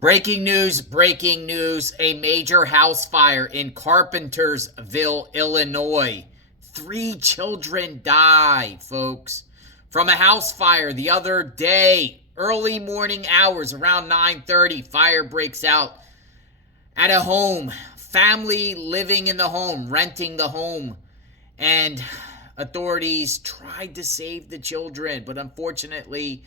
Breaking news, breaking news. A major house fire in Carpentersville, Illinois. 3 children die, folks, from a house fire the other day. Early morning hours, around 9:30, fire breaks out at a home. Family living in the home, renting the home. And authorities tried to save the children, but unfortunately,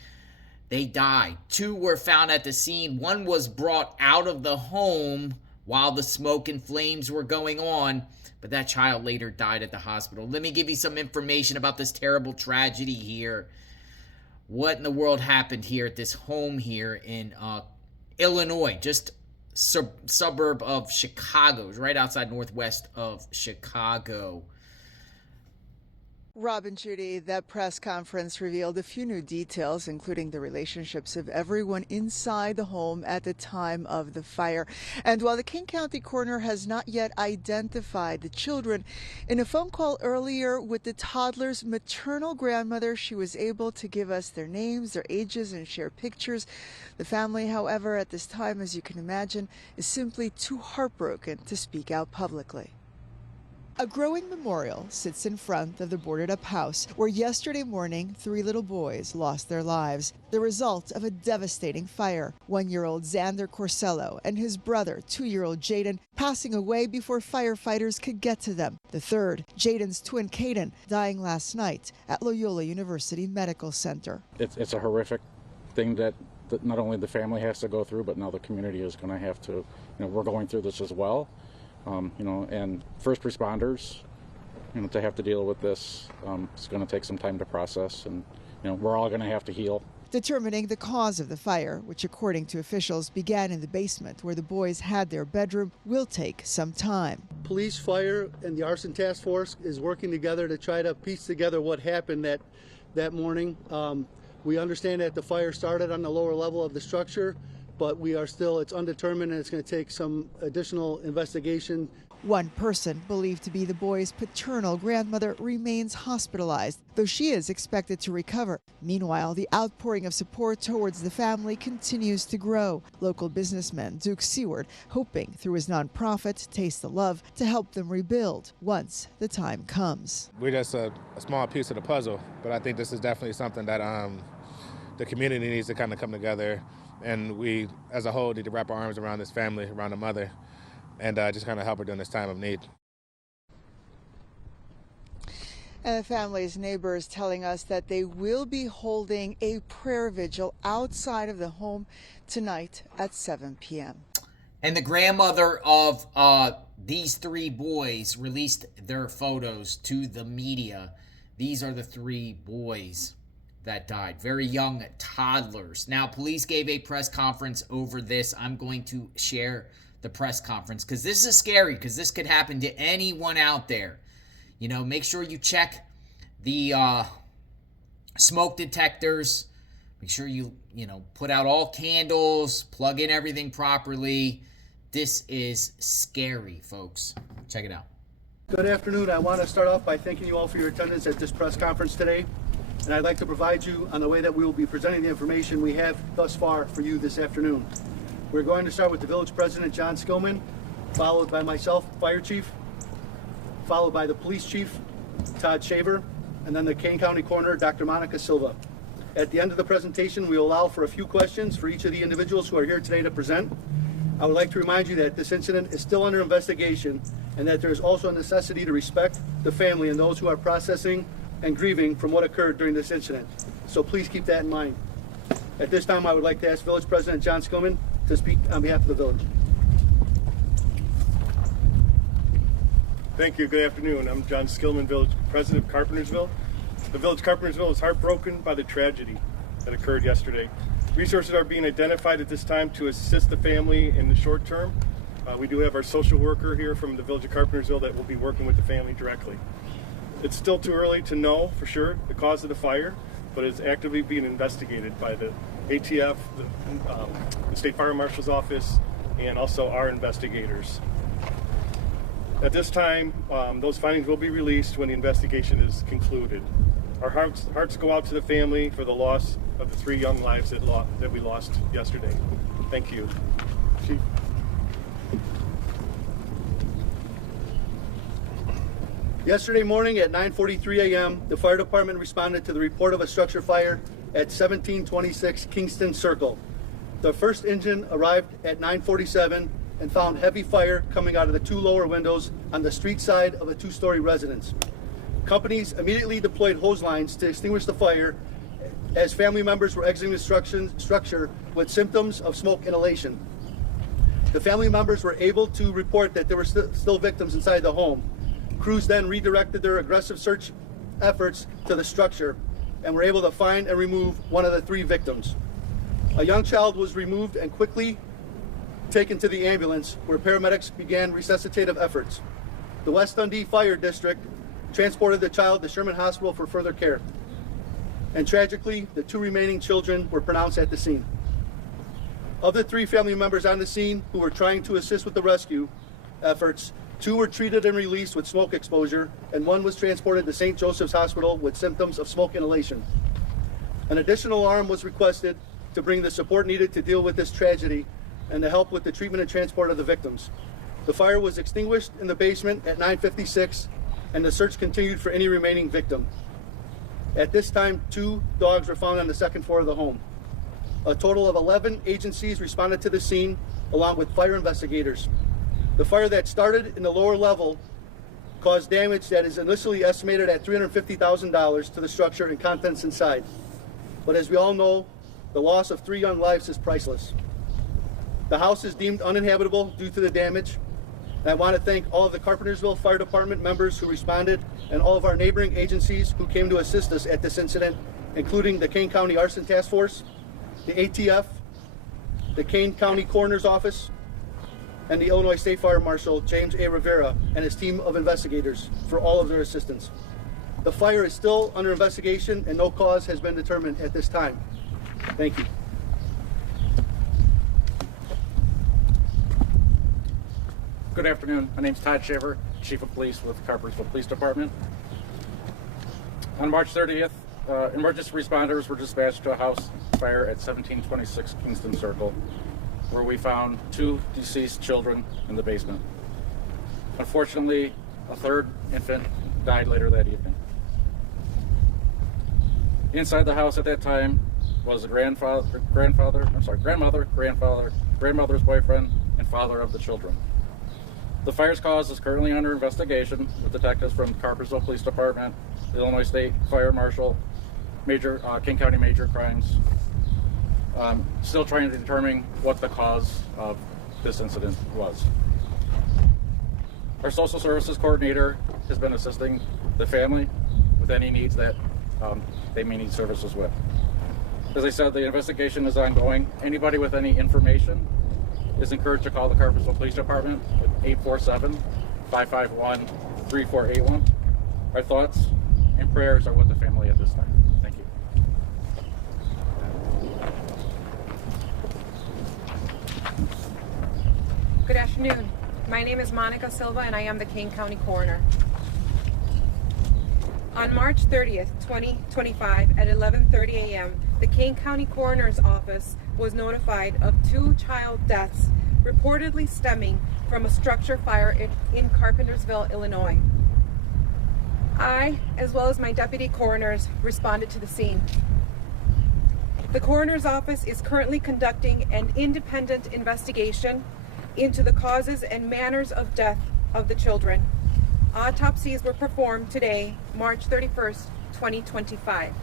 they died. 2 were found at the scene. 1 was brought out of the home while the smoke and flames were going on, but that child later died at the hospital. Let me give you some information about this terrible tragedy here. What in the world happened here at this home here in Illinois, just suburb of Chicago, right outside northwest of Chicago. Rob and Judy, that press conference revealed a few new details, including the relationships of everyone inside the home at the time of the fire. And while the King County coroner has not yet identified the children, in a phone call earlier with the toddler's maternal grandmother, she was able to give us their names, their ages, and share pictures. The family, however, at this time, as you can imagine, is simply too heartbroken to speak out publicly. A growing memorial sits in front of the boarded-up house where yesterday morning 3 little boys lost their lives, the result of a devastating fire. 1-year-old Xander Corsello and his brother, 2-year-old Jayden, passing away before firefighters could get to them. The third, Jayden's twin Kayden, dying last night at Loyola University Medical Center. It's a horrific thing that not only the family has to go through, but now the community is going to have to, we're going through this as well. And first responders, to have to deal with this, it's going to take some time to process, and, we're all going to have to heal. Determining the cause of the fire, which according to officials began in the basement where the boys had their bedroom, will take some time. Police, fire, and the Arson Task Force is working together to try to piece together what happened that morning. We understand that the fire started on the lower level of the structure, but it's undetermined, and it's going to take some additional investigation. One person, believed to be the boy's paternal grandmother, remains hospitalized, though she is expected to recover. Meanwhile, the outpouring of support towards the family continues to grow. Local businessman Duke Seward hoping through his nonprofit, Taste the Love, to help them rebuild once the time comes. We're just a small piece of the puzzle, but I think this is definitely something that the community needs to kind of come together. And we, as a whole, need to wrap our arms around this family, around the mother, and just kind of help her during this time of need. And the family's neighbors telling us that they will be holding a prayer vigil outside of the home tonight at 7 p.m. And the grandmother of these 3 boys released their photos to the media. These are the 3 boys that died, very young toddlers. Now, police gave a press conference over this. I'm going to share the press conference because this is scary, because this could happen to anyone out there. Make sure you check the smoke detectors. Make sure you put out all candles, plug in everything properly. This is scary, folks. Check it out. Good afternoon. I want to start off by thanking you all for your attendance at this press conference today. And I'd like to provide you on the way that we will be presenting the information we have thus far for you this afternoon. We're going to start with the village president, John Skillman, followed by myself, fire chief, followed by the police chief, Todd Shaver, and then the Kane County coroner, Dr. Monica Silva. At the end of the presentation, we will allow for a few questions for each of the individuals who are here today to present. I would like to remind you that this incident is still under investigation, and that there is also a necessity to respect the family and those who are processing and grieving from what occurred during this incident. So please keep that in mind. At this time, I would like to ask Village President John Skillman to speak on behalf of the village. Thank you. Good afternoon. I'm John Skillman, Village President of Carpentersville. The Village of Carpentersville is heartbroken by the tragedy that occurred yesterday. Resources are being identified at this time to assist the family in the short term. We do have our social worker here from the Village of Carpentersville that will be working with the family directly. It's still too early to know for sure the cause of the fire, but it's actively being investigated by the ATF, the State Fire Marshal's Office, and also our investigators. At this time, those findings will be released when the investigation is concluded. Our hearts go out to the family for the loss of the 3 young lives that we lost yesterday. Thank you. Chief. Yesterday morning at 9:43 a.m., the fire department responded to the report of a structure fire at 1726 Kingston Circle. The first engine arrived at 9:47 and found heavy fire coming out of the two lower windows on the street side of a two-story residence. Companies immediately deployed hose lines to extinguish the fire as family members were exiting the structure with symptoms of smoke inhalation. The family members were able to report that there were still victims inside the home. Crews then redirected their aggressive search efforts to the structure and were able to find and remove one of the three victims. A young child was removed and quickly taken to the ambulance where paramedics began resuscitative efforts. The West Dundee Fire District transported the child to Sherman Hospital for further care. And tragically, the two remaining children were pronounced at the scene. Of the three family members on the scene who were trying to assist with the rescue efforts, two were treated and released with smoke exposure, and one was transported to St. Joseph's Hospital with symptoms of smoke inhalation. An additional arm was requested to bring the support needed to deal with this tragedy and to help with the treatment and transport of the victims. The fire was extinguished in the basement at 9:56, and the search continued for any remaining victim. At this time, 2 dogs were found on the second floor of the home. A total of 11 agencies responded to the scene, along with fire investigators. The fire that started in the lower level caused damage that is initially estimated at $350,000 to the structure and contents inside. But as we all know, the loss of 3 young lives is priceless. The house is deemed uninhabitable due to the damage. And I want to thank all of the Carpentersville Fire Department members who responded and all of our neighboring agencies who came to assist us at this incident, including the Kane County Arson Task Force, the ATF, the Kane County Coroner's Office, and the Illinois State Fire Marshal, James A. Rivera, and his team of investigators for all of their assistance. The fire is still under investigation and no cause has been determined at this time. Thank you. Good afternoon. My name's Todd Shaver, Chief of Police with the Carpentersville Police Department. On March 30th, emergency responders were dispatched to a house fire at 1726 Kingston Circle, where we found 2 deceased children in the basement. Unfortunately, a third infant died later that evening. Inside the house at that time was a grandmother, grandmother's boyfriend, and father of the children. The fire's cause is currently under investigation with detectives from Carpentersville Police Department, the Illinois State Fire Marshal, King County Major Crimes, still trying to determine what the cause of this incident was. Our social services coordinator has been assisting the family with any needs that they may need services with. As I said, the investigation is ongoing. Anybody with any information is encouraged to call the Carpentersville Police Department at 847-551-3481. Our thoughts and prayers are with the family at this time. Thank you. Good afternoon. My name is Monica Silva and I am the Kane County Coroner. On March 30th, 2025 at 11:30 a.m., the Kane County Coroner's Office was notified of 2 child deaths reportedly stemming from a structure fire in Carpentersville, Illinois. I, as well as my deputy coroners, responded to the scene. The Coroner's Office is currently conducting an independent investigation into the causes and manners of death of the children. Autopsies were performed today, March 31st, 2025.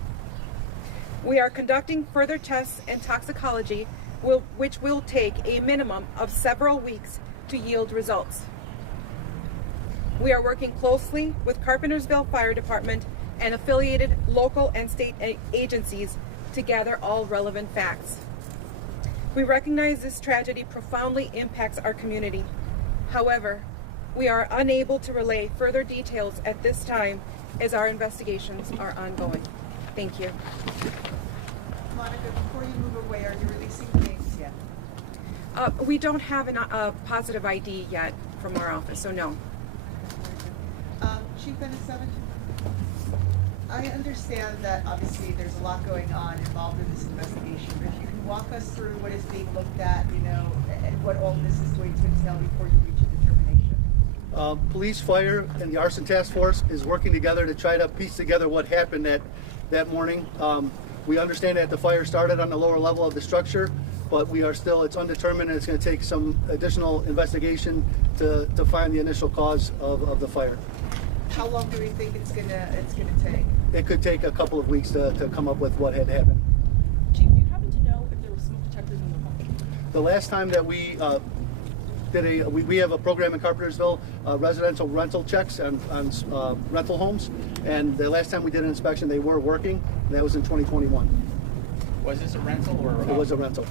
We are conducting further tests and toxicology, which will take a minimum of several weeks to yield results. We are working closely with Carpentersville Fire Department and affiliated local and state agencies to gather all relevant facts. We recognize this tragedy profoundly impacts our community. However, we are unable to relay further details at this time as our investigations are ongoing. Thank you. Monica, before you move away, are you releasing names yet? We don't have a positive ID yet from our office, so no. Chief Benison, I understand that obviously there's a lot going on involved in this investigation, but if you can walk us through what is being looked at, and what all this is going to entail before you reach a determination? Police, fire, and the arson task force is working together to try to piece together what happened that morning. We understand that the fire started on the lower level of the structure, but it's undetermined, and it's going to take some additional investigation to find the initial cause of the fire. How long do we think it's gonna take? It could take a couple of weeks to come up with what had happened. Chief, do you happen to know if there were smoke detectors in the home? The last time that we we have a program in Carpentersville, residential rental checks on rental homes, and the last time we did an inspection, they were working, and that was in 2021. Was this a rental or? It was a rental.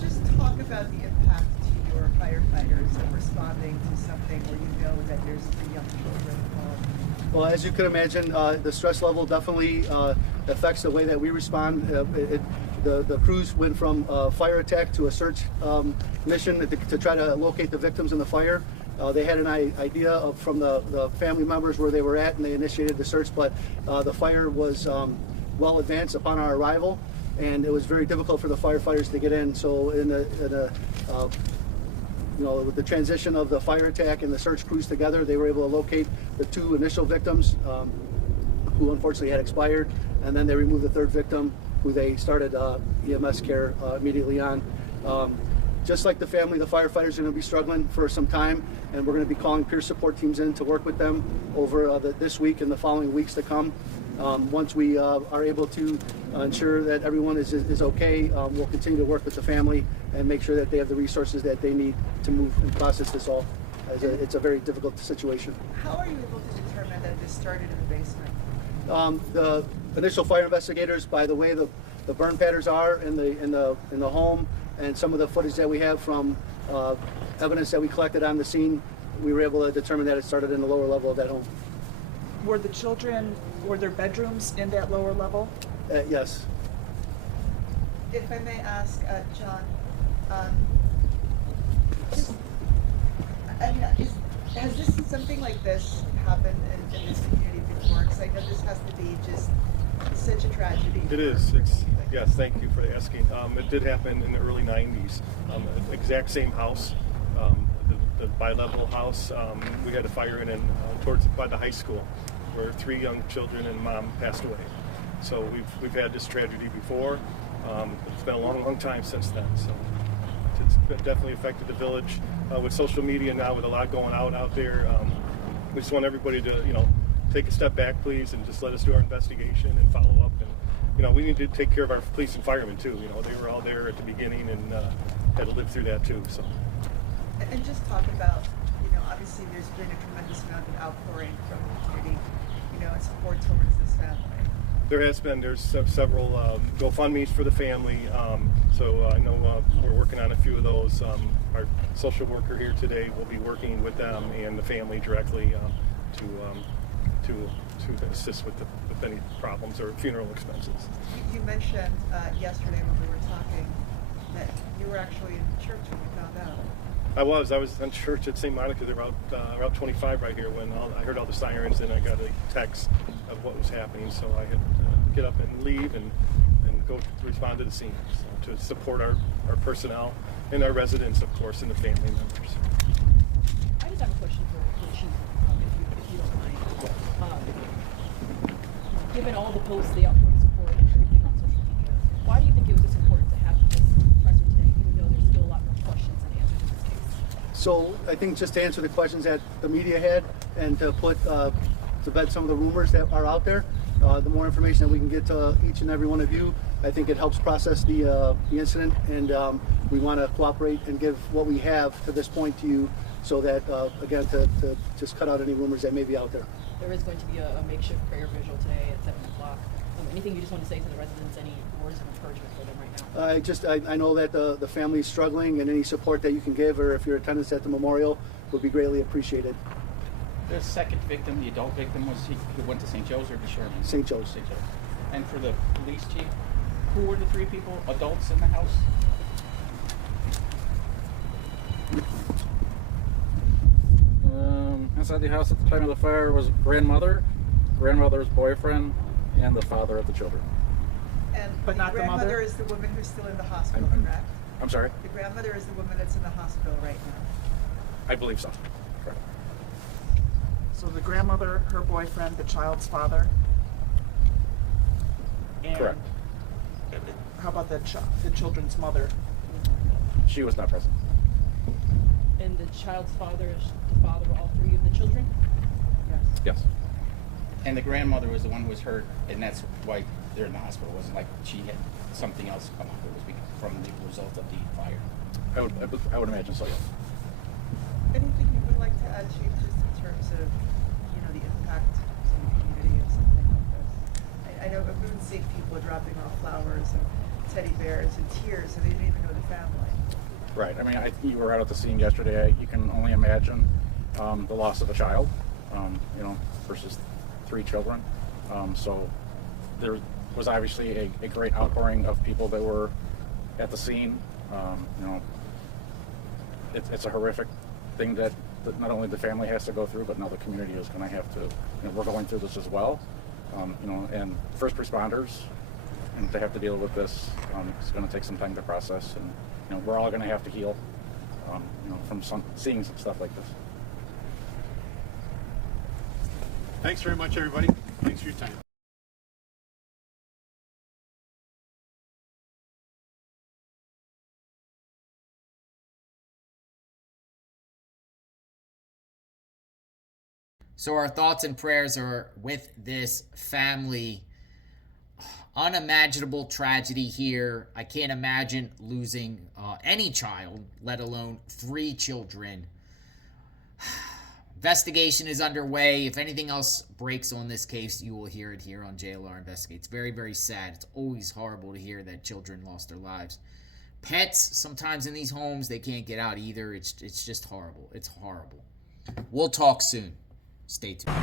Just talk about the impact to your firefighters of responding to something where you know that there's 3 young children involved. Well, as you can imagine, the stress level definitely affects the way that we respond. The crews went from fire attack to a search mission to try to locate the victims in the fire. They had an idea from the family members where they were at, and they initiated the search, but the fire was well advanced upon our arrival, and it was very difficult for the firefighters to get in. So with the transition of the fire attack and the search crews together, they were able to locate the 2 initial victims who unfortunately had expired, and then they removed the 3rd victim, who they started EMS care immediately on. Just like the family, the firefighters are going to be struggling for some time, and we're going to be calling peer support teams in to work with them over this week and the following weeks to come. Once we are able to ensure that everyone is okay, we'll continue to work with the family and make sure that they have the resources that they need to move and process this all. It's a very difficult situation. How are you able to determine that this started in the basement? The initial fire investigators, by the way the burn patterns are in the home, and some of the footage that we have from evidence that we collected on the scene, we were able to determine that it started in the lower level of that home. Were there bedrooms in that lower level? Yes. If I may ask, John, has something like this happened in this community before? Because I know this has to be just such a tragedy. It is. Yes, thank you for asking. It did happen in the early 90s. Exact same house, the bi-level house. We had a fire in by the high school, where 3 young children and mom passed away. So we've had this tragedy before. It's been a long time since then. So it's definitely affected the village. With social media now, with a lot going out there, we just want everybody to take a step back, please, and just let us do our investigation and follow up. And we need to take care of our police and firemen too. They were all there at the beginning and had to live through that too. So. And just talk about, obviously there's been a tremendous amount of outpouring from the community, and support towards this family. There's several GoFundMes for the family. So I know we're working on a few of those. Our social worker here today will be working with them and the family directly to assist with any problems or funeral expenses. You mentioned yesterday when we were talking that you were actually in church when you found out. I was in church at St. Monica. They're Route 25 right here. When I heard all the sirens, and I got a text of what was happening, so I had to get up and leave and go to respond to the scene, so, to support our personnel and our residents, of course, and the family members. I just have a question for the chief, if you don't mind. Given all the posts, the outpouring support, and everything on social media, why do you think it was this important to have this presser today, even though there's still a lot more questions than answers in this case? So I think just to answer the questions that the media had, and to put to bed some of the rumors that are out there, the more information that we can get to each and every one of you, I think it helps process the incident, and we want to cooperate and give what we have to this point to you, so that again to just cut out any rumors that may be out there. There is going to be a makeshift prayer vigil today at 7 o'clock. Anything you just want to say to the residents? Any words of encouragement for them right now? I know that the family is struggling, and any support that you can give, or if your attendance at the memorial, would be greatly appreciated. The second victim, the adult victim, he went to St. Joe's or to Sherman? St. Joe's. St. Joe's. And for the police chief, who were the 3 people, adults in the house? Inside the house at the time of the fire was grandmother's boyfriend, and the father of the children. And But not the mother? grandmother is the woman who's still in the hospital, correct? I'm sorry? The grandmother is the woman that's in the hospital right now. I believe so. Correct. So the grandmother, her boyfriend, the child's father? And Correct. how about the children's mother? She was not present. And the child's father is the father of all three of the children? Yes. And the grandmother was the one who was hurt, and that's why they're in the hospital. It wasn't like she had something else come up. It was from the result of the fire. I would imagine so, yes. Anything you would like to add, Chief, just in terms of, the impact to the community of something like this? I know we would see people dropping off flowers and teddy bears and tears, and they didn't even know the family. Right. I mean, you were out at the scene yesterday. You can only imagine the loss of a child, versus 3 children. So there was obviously a great outpouring of people that were at the scene. It's a horrific thing that not only the family has to go through, but now the community is going to have to. We're going through this as well. And first responders, and to have to deal with this, it's going to take some time to process, and we're all going to have to heal, from seeing some stuff like this. Thanks very much, everybody. Thanks for your time. So our thoughts and prayers are with this family. Unimaginable tragedy here. I can't imagine losing any child, let alone 3 children. Investigation is underway. If anything else breaks on this case, you will hear it here on JLR Investigates. Very, very sad. It's always horrible to hear that children lost their lives. Pets, sometimes in these homes, they can't get out either. It's just horrible. It's horrible. We'll talk soon. Stay tuned.